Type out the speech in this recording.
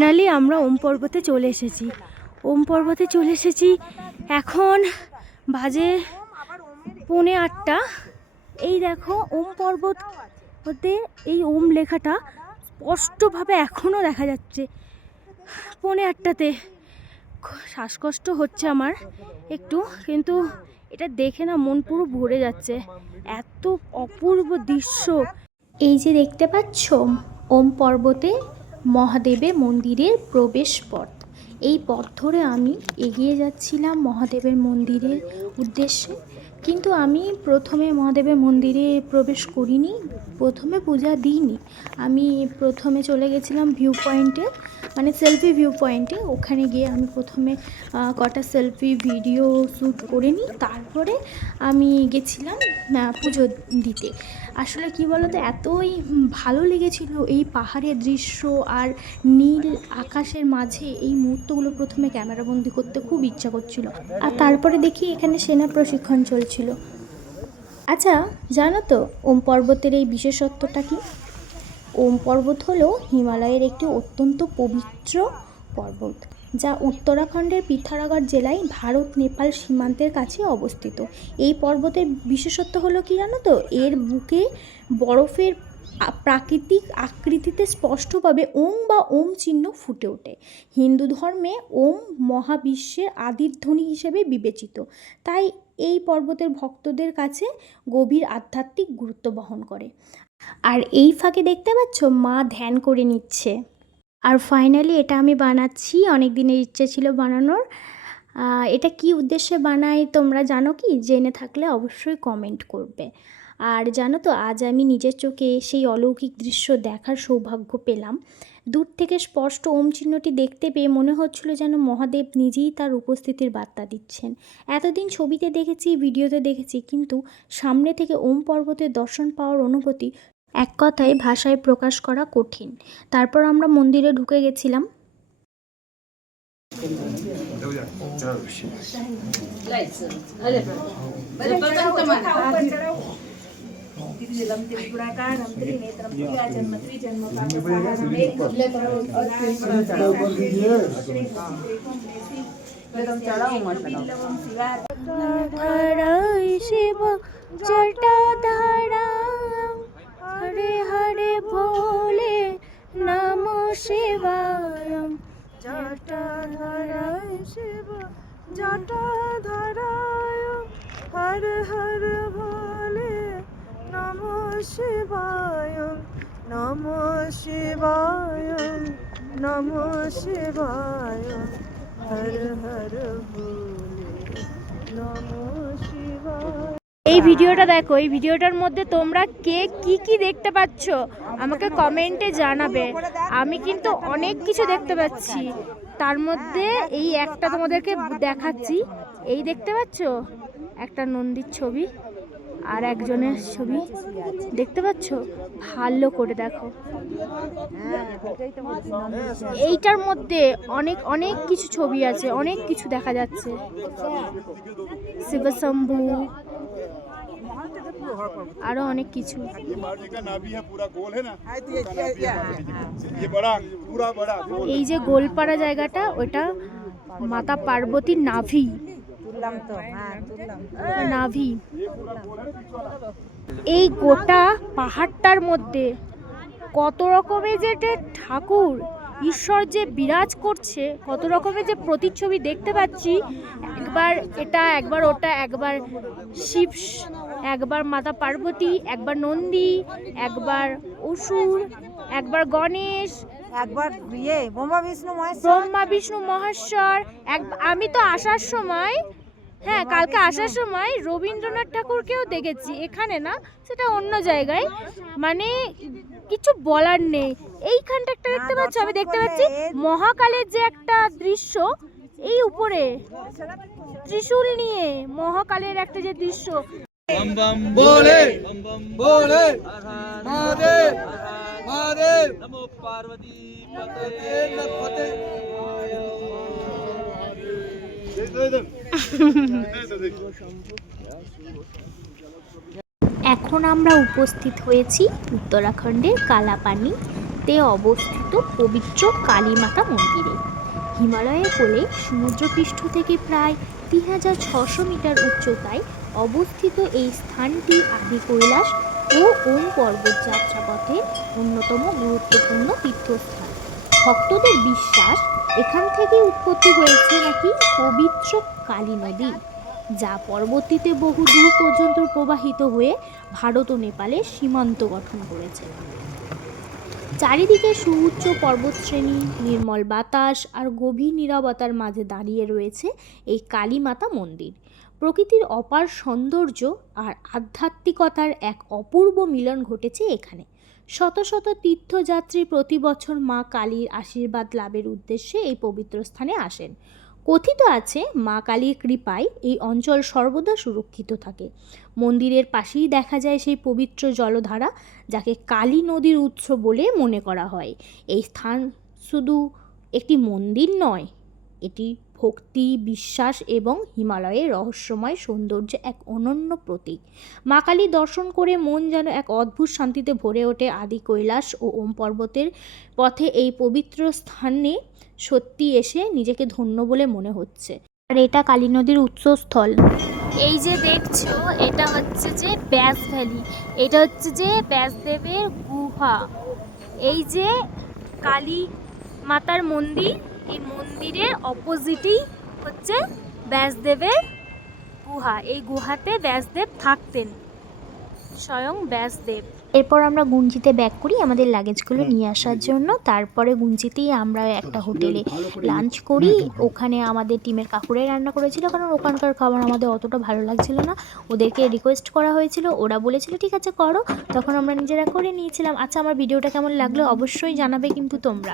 Finally আমরা ওম পর্বতে চলে এসেছি। ওম পর্বতে চলে এসেছি। এখন বাজে 8:45। এই দেখো ওম পর্বত হতে এই ওম লেখাটা স্পষ্টভাবে এখনও দেখা যাচ্ছে। 8:45-তে শ্বাসকষ্ট হচ্ছে আমার একটু, কিন্তু এটা দেখে না মন পুরো ভরে যাচ্ছে। এত অপূর্ব দৃশ্য। এই যে দেখতে পাচ্ছ ওম পর্বতে মহাদেবের মন্দিরের প্রবেশ পথ। এই পথ ধরে আমি এগিয়ে যাচ্ছিলাম মহাদেবের মন্দিরের উদ্দেশ্যে, কিন্তু আমি প্রথমে মহাদেবের মন্দিরে প্রবেশ করিনি, প্রথমে পূজা দিইনি। আমি প্রথমে চলে গেছিলাম ভিউ পয়েন্টে, মানে সেলফি ভিউ পয়েন্টে। ওখানে গিয়ে আমি প্রথমে কটা সেলফি ভিডিও শ্যুট করে নিই, তারপরে আমি গেছিলাম পুজো দিতে। আসলে কি বলতো, এতই ভালো লেগেছিল এই পাহাড়ের দৃশ্য আর নীল আকাশের মাঝে এই মুহূর্তগুলো প্রথমে ক্যামেরাবন্দি করতে খুব ইচ্ছা করছিল। আর তারপরে দেখি এখানে সেনা প্রশিক্ষণ চলছিল। আচ্ছা জানো তো ওম পর্বতের এই বিশেষত্বটা কি? ওম পর্বত হলো হিমালয়ের একটি অত্যন্ত পবিত্র পর্বত, যা উত্তরাখণ্ডের পিথোরাগড় জেলায় ভারত নেপাল সীমান্তের কাছে অবস্থিত। এই পর্বতের বিশেষত্ব হলো কি জানো তো, এর বুকে বরফের প্রাকৃতিক আকৃতিতে স্পষ্টভাবে ওম বা ওম চিহ্ন ফুটে ওঠে। হিন্দু ধর্মে ওম মহাবিশ্বের আদির ধ্বনি হিসেবে বিবেচিত, তাই এই পর্বতের ভক্তদের কাছে গভীর আধ্যাত্মিক গুরুত্ব বহন করে। আর এই ফাঁকে দেখতে পাচ্ছ মা ধ্যান করে নিচ্ছে। আর ফাইনালি এটা আমি বানাচ্ছি, অনেক দিনের ইচ্ছে ছিল বানানোর। এটা কি উদ্দেশ্যে বানাই তোমরা জানো কি? জেনে থাকলে অবশ্যই কমেন্ট করবে। আর জানো তো, আজ আমি নিজের চোখে সেই অলৌকিক দৃশ্য দেখার সৌভাগ্য পেলাম। দূর থেকে স্পষ্ট ওম চিহ্নটি দেখতে পেয়ে মনে হচ্ছিল যেন মহাদেব নিজেই তার উপস্থিতির বার্তা দিচ্ছেন। এতদিন ছবিতে দেখেছি, ভিডিওতে দেখেছি, কিন্তু সামনে থেকে ওম পর্বতের দর্শন পাওয়ার অনুভূতি এক কথায় ভাষায় প্রকাশ করা কঠিন। তারপর আমরা মন্দিরে ঢুকে গেছিলাম। হরে হরে ভোলে নমো শিবায়। জটাধারায় শিব জটাধারায় হর হর ভোলে নমো শিবায় নমো শিবায় নমো শিবায় হর হর ভোলে নমো শিবায়। এই ভিডিওটা দেখো, এই ভিডিওটার মধ্যে তোমরা কে কি কি দেখতে পাচ্ছ আমাকে কমেন্টে জানাবে। আমি কিন্তু অনেক কিছু দেখতে পাচ্ছি, তার মধ্যে এই একটা তোমাদেরকে দেখাচ্ছি। এই দেখতে পাচ্ছ একটা নন্দীর ছবি আর একজনের ছবি, দেখতে পাচ্ছ? ভালো করে দেখো। এইটার মধ্যে অনেক অনেক কিছু ছবি আছে, অনেক কিছু দেখা যাচ্ছে। শিবশম্ভু, আরো অনেক কিছু। এই যে গোলপাড়া জায়গাটা, ওটা মাতা পার্বতীর নাভি। এই গোটা পাহাড়টার মধ্যে কত রকমের যে ঠাকুর ঈশ্বর যে বিরাজ করছে, কত রকমের যে প্রতিচ্ছবি দেখতে পাচ্ছি। একবার এটা, একবার ওটা, একবার শিব, একবার মাতা পার্বতী, একবার নন্দী, একবার অসুর, একবার গণেশ, একবার ব্রহ্মা বিষ্ণু মহেশ্বর। আমি তো আসার সময়, হ্যাঁ কালকে আসার সময় রবীন্দ্রনাথ ঠাকুরকেও দেখেছি, এখানে না, সেটা অন্য জায়গায়। মানে কিছু বলার নেই। এইখানটা একটা দেখতে পাচ্ছ, আমি দেখতে পাচ্ছি মহাকালের যে একটা দৃশ্য, এই উপরে ত্রিশূল নিয়ে মহাকালের একটা যে দৃশ্য। बम बम बोले बोले महादेव महादेव नमो पार्वती पते पते। এখন আমরা উপস্থিত হয়েছি উত্তরাখণ্ডের কালাপানি তে অবস্থিত পবিত্র কালীমাতা মন্দিরে। হিমালয়ের কোলে সমুদ্রপৃষ্ঠ থেকে প্রায় 3600 মিটার উচ্চতায় অবস্থিত এই স্থানটি আদি কৈলাস ও ওম পর্বত যাত্রাপথে অন্যতম গুরুত্বপূর্ণ তীর্থস্থান। ভক্তদের বিশ্বাস এখান থেকে উৎপত্তি হয়েছে নাকি পবিত্র কালী নদী, যা পরবর্তীতে বহু দূর পর্যন্ত প্রবাহিত হয়ে ভারত ও নেপালের সীমান্ত গঠন করেছে। চারিদিকে সুউচ্চ পর্বতশ্রেণী, নির্মল বাতাস আর গভীর নীরবতার মাঝে দাঁড়িয়ে রয়েছে এই কালীমাতা মন্দির। প্রকৃতির অপার সৌন্দর্য আর আধ্যাত্মিকতার এক অপূর্ব মিলন ঘটেছে এখানে। শত শত তীর্থযাত্রী প্রতি বছর মা কালীর আশীর্বাদ লাভের উদ্দেশ্যে এই পবিত্র স্থানে আসেন। কথিত আছে মা কালীর কৃপায় এই অঞ্চল সর্বদা সুরক্ষিত থাকে। মন্দিরের পাশেই দেখা যায় সেই পবিত্র জলধারা, যাকে কালী নদীর উৎস বলে মনে করা হয়। এই স্থান শুধু একটি মন্দির নয়, এটি ভক্তি, বিশ্বাস এবং হিমালয়ের রহস্যময় সৌন্দর্যের এক অনন্য প্রতীক। মা কালী দর্শন করে মন যেন এক অদ্ভুত শান্তিতে ভরে ওঠে। আদি কৈলাস ও ওম পর্বতের পথে এই পবিত্র স্থানে সত্যি এসে নিজেকে ধন্য বলে মনে হচ্ছে। আর এটা কালী নদীর উৎসস্থল। এই যে দেখছো, এটা হচ্ছে যে ব্যাস ভ্যালি, এটা হচ্ছে যে ব্যাসদেবের গুহা। এই যে কালী মাতার মন্দির, এই মন্দিরের অপোজিটেই হচ্ছে ব্যাসদেবের গুহা। এই গুহাতে ব্যাসদেব থাকতেন, স্বয়ং ব্যাসদেব। এরপর আমরা গুঞ্জিতে ব্যাক করি আমাদের লাগেজগুলো নিয়ে আসার জন্য। তারপরে গুঞ্জিতেই আমরা একটা হোটেলে লাঞ্চ করি। ওখানে আমাদের টিমের কাকুরাই রান্না করেছিল, কারণ ওখানকার খাবার আমাদের অতটা ভালো লাগছিল না। ওদেরকে রিকোয়েস্ট করা হয়েছিল, ওরা বলেছিল ঠিক আছে করো, তখন আমরা নিজেরা করে নিয়েছিলাম। আচ্ছা, আমার ভিডিওটা কেমন লাগলো অবশ্যই জানাবে কিন্তু তোমরা।